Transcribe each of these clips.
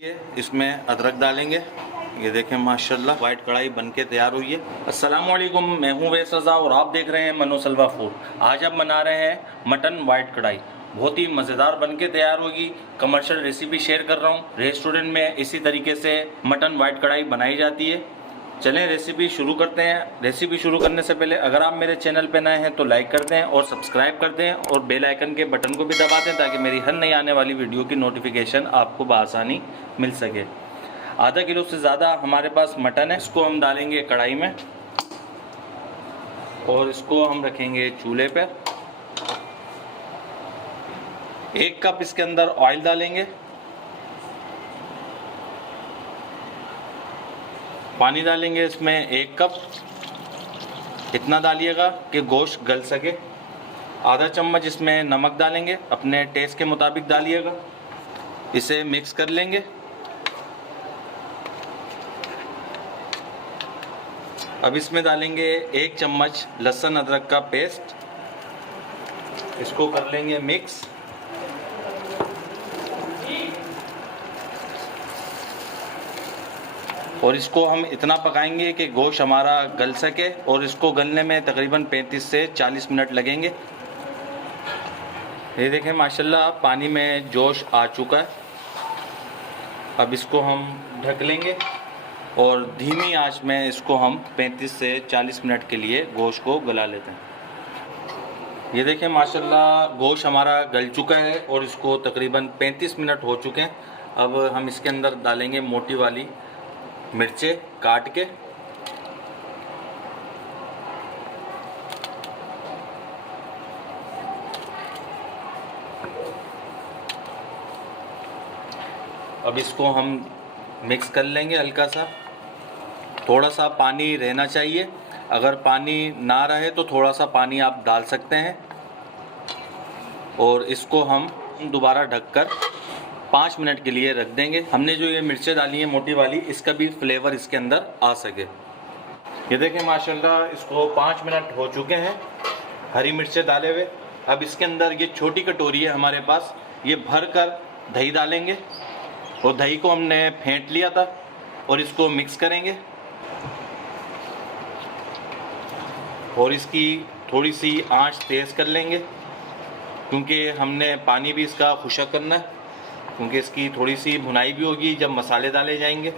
ये इसमें अदरक डालेंगे। ये देखें माशाल्लाह वाइट कढ़ाई बनके तैयार हुई है। अस्सलाम वालेकुम, मैं हूँ वैस रज़ा और आप देख रहे हैं मनोसलवा फूड। आज हम बना रहे हैं मटन वाइट कढ़ाई। बहुत ही मज़ेदार बनके तैयार होगी। कमर्शियल रेसिपी शेयर कर रहा हूँ। रेस्टोरेंट में इसी तरीके से मटन वाइट कढ़ाई बनाई जाती है। चलें रेसिपी शुरू करते हैं। रेसिपी शुरू करने से पहले अगर आप मेरे चैनल पर नए हैं तो लाइक कर दें और सब्सक्राइब कर दें और बेल आइकन के बटन को भी दबा दें ताकि मेरी हर नई आने वाली वीडियो की नोटिफिकेशन आपको बआसानी मिल सके। आधा किलो से ज़्यादा हमारे पास मटन है। इसको हम डालेंगे कढ़ाई में और इसको हम रखेंगे चूल्हे पर। 1 कप इसके अंदर ऑयल डालेंगे। पानी डालेंगे इसमें 1 कप। इतना डालिएगा कि गोश्त गल सके। आधा चम्मच इसमें नमक डालेंगे, अपने टेस्ट के मुताबिक डालिएगा। इसे मिक्स कर लेंगे। अब इसमें डालेंगे 1 चम्मच लहसुन अदरक का पेस्ट। इसको कर लेंगे मिक्स। और इसको हम इतना पकाएंगे कि गोश्त हमारा गल सके और इसको गलने में तकरीबन 35 से 40 मिनट लगेंगे। ये देखें माशाल्लाह पानी में जोश आ चुका है। अब इसको हम ढक लेंगे और धीमी आंच में इसको हम 35 से 40 मिनट के लिए गोश्त को गला लेते हैं। ये देखें माशाल्लाह गोश्त हमारा गल चुका है और इसको तकरीबन 35 मिनट हो चुके हैं। अब हम इसके अंदर डालेंगे मोटी वाली मिर्चें काट के। अब इसको हम मिक्स कर लेंगे हल्का सा। थोड़ा सा पानी रहना चाहिए। अगर पानी ना रहे तो थोड़ा सा पानी आप डाल सकते हैं। और इसको हम दोबारा ढककर 5 मिनट के लिए रख देंगे। हमने जो ये मिर्चें डाली हैं मोटी वाली, इसका भी फ्लेवर इसके अंदर आ सके। ये देखें माशाल्लाह इसको 5 मिनट हो चुके हैं हरी मिर्चें डाले हुए। अब इसके अंदर ये छोटी कटोरी है हमारे पास, ये भर कर दही डालेंगे। और दही को हमने फेंट लिया था और इसको मिक्स करेंगे। और इसकी थोड़ी सी आंच तेज़ कर लेंगे क्योंकि हमने पानी भी इसका खुशक करना है, क्योंकि इसकी थोड़ी सी भुनाई भी होगी जब मसाले डाले जाएंगे।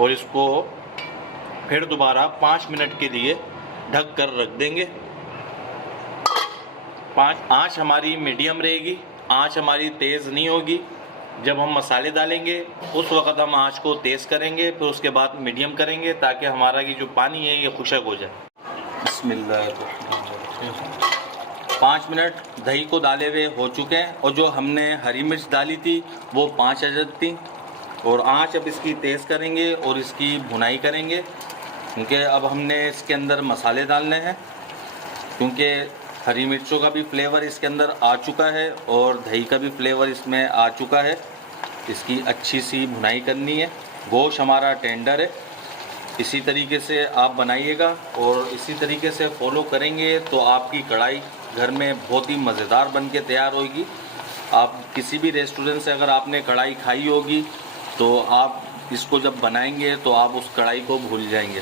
और इसको फिर दोबारा 5 मिनट के लिए ढक कर रख देंगे। आंच हमारी मीडियम रहेगी, आंच हमारी तेज़ नहीं होगी। जब हम मसाले डालेंगे उस वक़्त हम आंच को तेज़ करेंगे, फिर उसके बाद मीडियम करेंगे ताकि हमारा ये जो पानी है ये खुशक हो जाए। बिस्मिल्लाह। 5 मिनट दही को डाले हुए हो चुके हैं और जो हमने हरी मिर्च डाली थी वो 5 अदद थी। और आंच अब इसकी तेज़ करेंगे और इसकी भुनाई करेंगे क्योंकि अब हमने इसके अंदर मसाले डालने हैं। क्योंकि हरी मिर्चों का भी फ्लेवर इसके अंदर आ चुका है और दही का भी फ्लेवर इसमें आ चुका है। इसकी अच्छी सी भुनाई करनी है। गोश्त हमारा टेंडर है। इसी तरीके से आप बनाइएगा और इसी तरीके से फॉलो करेंगे तो आपकी कढ़ाई घर में बहुत ही मज़ेदार बन के तैयार होगी। आप किसी भी रेस्टोरेंट से अगर आपने कढ़ाई खाई होगी तो आप इसको जब बनाएंगे तो आप उस कढ़ाई को भूल जाएंगे।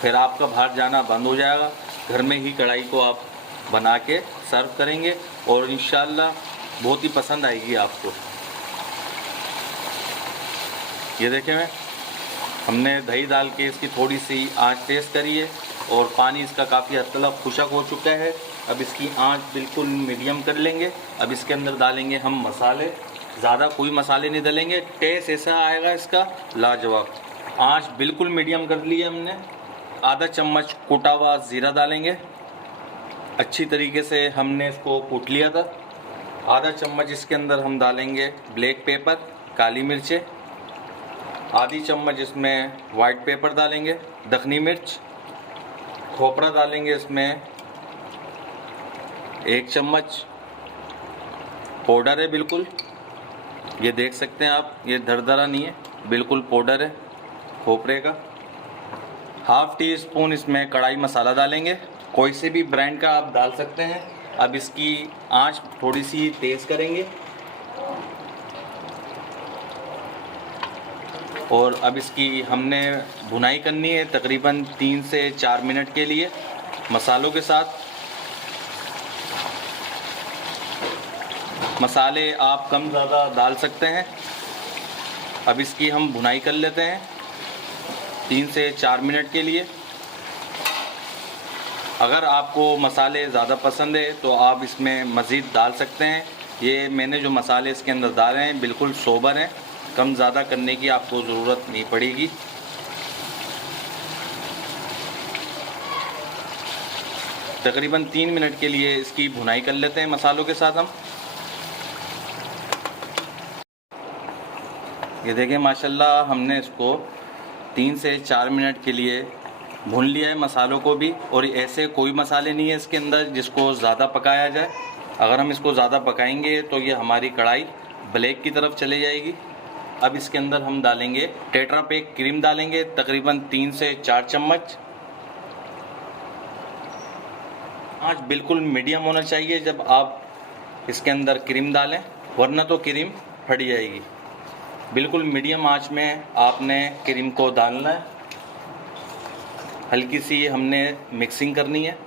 फिर आपका बाहर जाना बंद हो जाएगा। घर में ही कढ़ाई को आप बना के सर्व करेंगे और इंशाल्लाह बहुत ही पसंद आएगी आपको। ये देखें हमने दही डाल के इसकी थोड़ी सी आंच तेज़ करी है और पानी इसका काफ़ी हद तक खुशक हो चुका है। अब इसकी आंच बिल्कुल मीडियम कर लेंगे। अब इसके अंदर डालेंगे हम मसाले। ज़्यादा कोई मसाले नहीं डालेंगे, टेस्ट ऐसा आएगा इसका लाजवाब। आंच बिल्कुल मीडियम कर ली है हमने। आधा चम्मच कूटा हुआ ज़ीरा डालेंगे। अच्छी तरीके से हमने इसको कूट लिया था। आधा चम्मच इसके अंदर हम डालेंगे ब्लैक पेपर, काली मिर्चें। आधी चम्मच इसमें वाइट पेपर डालेंगे, दखनी मिर्च। खोपरा डालेंगे इसमें 1 चम्मच। पाउडर है बिल्कुल, ये देख सकते हैं आप, ये दरदरा नहीं है, बिल्कुल पाउडर है खोपरे का। ½ टी स्पून इसमें कढ़ाई मसाला डालेंगे। कोई से भी ब्रांड का आप डाल सकते हैं। अब इसकी आंच थोड़ी सी तेज़ करेंगे और अब इसकी हमने भुनाई करनी है तकरीबन 3 से 4 मिनट के लिए मसालों के साथ। मसाले आप कम ज़्यादा डाल सकते हैं। अब इसकी हम भुनाई कर लेते हैं 3 से 4 मिनट के लिए। अगर आपको मसाले ज़्यादा पसंद है तो आप इसमें मज़ीद डाल सकते हैं। ये मैंने जो मसाले इसके अंदर डाले हैं बिल्कुल सोबर हैं, कम ज़्यादा करने की आपको ज़रूरत नहीं पड़ेगी। तकरीबन 3 मिनट के लिए इसकी भुनाई कर लेते हैं मसालों के साथ हम। ये देखें माशाल्लाह हमने इसको 3 से 4 मिनट के लिए भून लिया है मसालों को भी। और ऐसे कोई मसाले नहीं है इसके अंदर जिसको ज़्यादा पकाया जाए। अगर हम इसको ज़्यादा पकाएंगे तो ये हमारी कढ़ाई ब्लैक की तरफ चली जाएगी। अब इसके अंदर हम डालेंगे टेट्रा पैक क्रीम डालेंगे तकरीबन 3 से 4 चम्मच। आँच बिल्कुल मीडियम होना चाहिए जब आप इसके अंदर क्रीम डालें, वरना तो क्रीम फट जाएगी। बिल्कुल मीडियम आंच में आपने क्रीम को डालना है। हल्की सी हमने मिक्सिंग करनी है।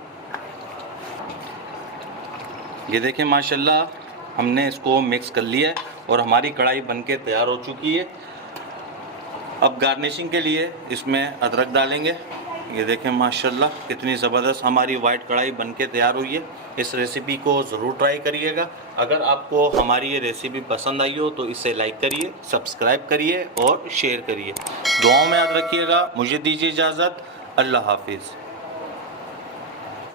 ये देखें माशाल्लाह हमने इसको मिक्स कर लिया है और हमारी कढ़ाई बनके तैयार हो चुकी है। अब गार्निशिंग के लिए इसमें अदरक डालेंगे। ये देखें माशाल्लाह कितनी ज़बरदस्त हमारी वाइट कढ़ाई बनके तैयार हुई है। इस रेसिपी को ज़रूर ट्राई करिएगा। अगर आपको हमारी ये रेसिपी पसंद आई हो तो इसे लाइक करिए, सब्सक्राइब करिए और शेयर करिए। दुआओं में याद रखिएगा। मुझे दीजिए इजाज़त। अल्लाह हाफिज़।